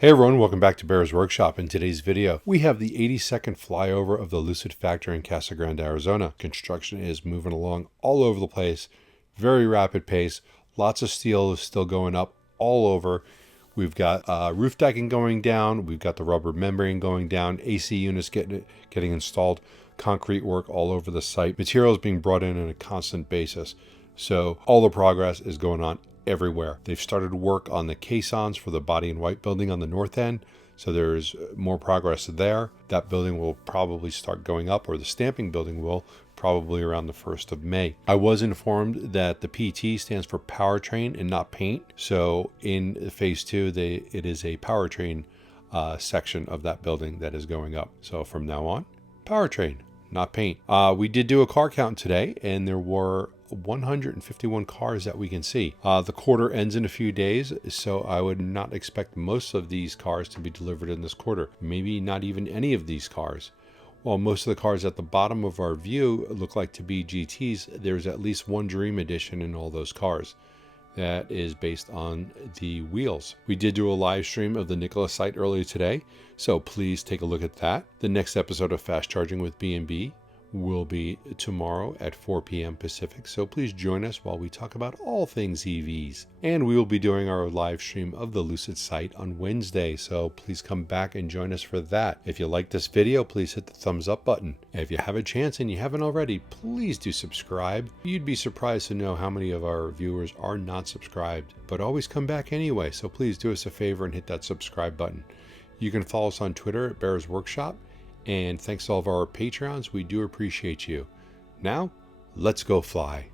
Hey everyone, welcome back to Bear's Workshop. In today's video, we have the 82nd flyover of the Lucid factory in Casa Grande, Arizona. Construction is moving along all over the place, very rapid pace. Lots of steel is still going up all over. We've got roof decking going down. We've got the rubber membrane going down. AC units getting installed. Concrete work all over the site. Materials being brought in on a constant basis. So all the progress is going on everywhere. They've started work on the caissons for the body and white building on the north end. So there's more progress there. That building will probably start going up, or the stamping building will, probably around the 1st of May. I was informed that the PT stands for powertrain and not paint. So in phase 2, it is a powertrain section of that building that is going up. So from now on, powertrain, not paint. We did do a car count today, and there were 151 cars that we can see. The quarter ends in a few days, so I would not expect most of these cars to be delivered in this quarter. Maybe not even any of these cars. While most of the cars at the bottom of our view look like to be GTs, there's at least one Dream Edition in all those cars. That is based on the wheels. We did do a live stream of the Nikola site earlier today, so please take a look at that. The next episode of Fast Charging with B&B will be tomorrow at 4 p.m. Pacific, so please join us while we talk about all things EVs. And we will be doing our live stream of the Lucid site on Wednesday, so please come back and join us for that. If you like this video, please hit the thumbs up button. If you have a chance and you haven't already, please do subscribe. You'd be surprised to know how many of our viewers are not subscribed, but always come back anyway, so please do us a favor and hit that subscribe button. You can follow us on Twitter at Bear's Workshop. And thanks to all of our Patreons, we do appreciate you. Now, let's go fly.